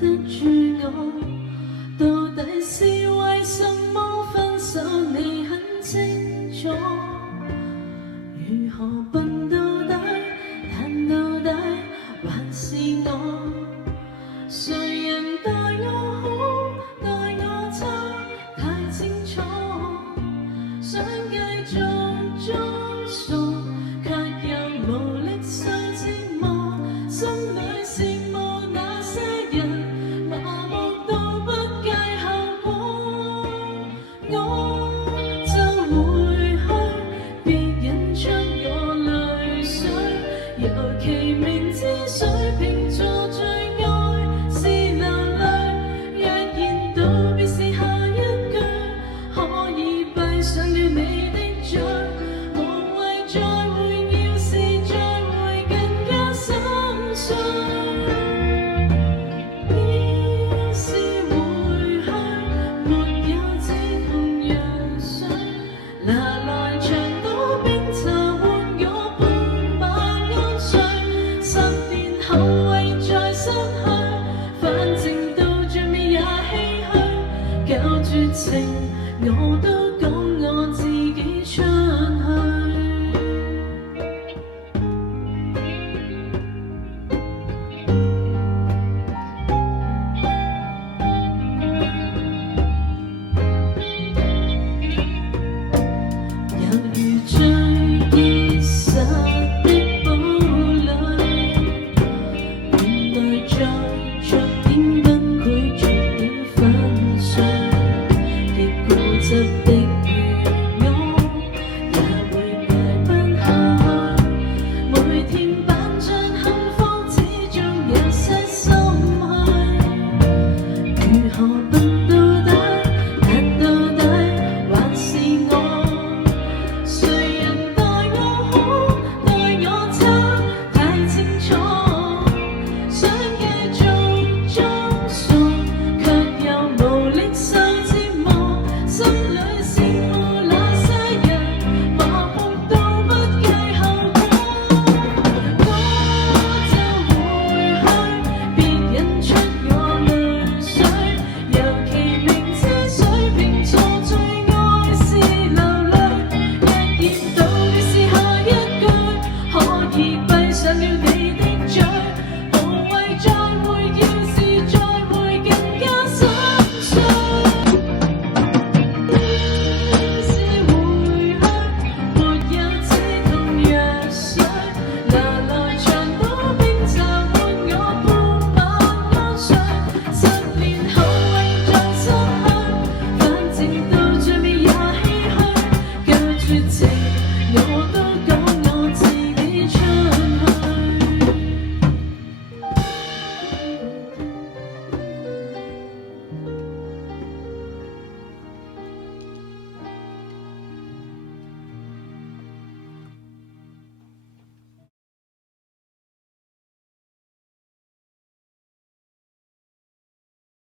得住我？到底是為什麼分手？你很清楚，如何笨到底？但到底還是我，誰人待我好，待我差，太清楚。想繼續裝傻，卻又無力受折磨，心裏羨慕那些人，麻木到不計後果。我就回去，別引出我淚水，尤其明知水瓶座最愛是流淚。若然道別是下一句，可以閉上了你的嘴，無謂再會，要是再會更加心碎。要是回去，沒有止痛藥水，拿來長島冰茶換我半把安睡。10年後為再失去，反正到最尾也唏噓，夠絕情我都講我自己出去。猶如最結實的堡壘，原來在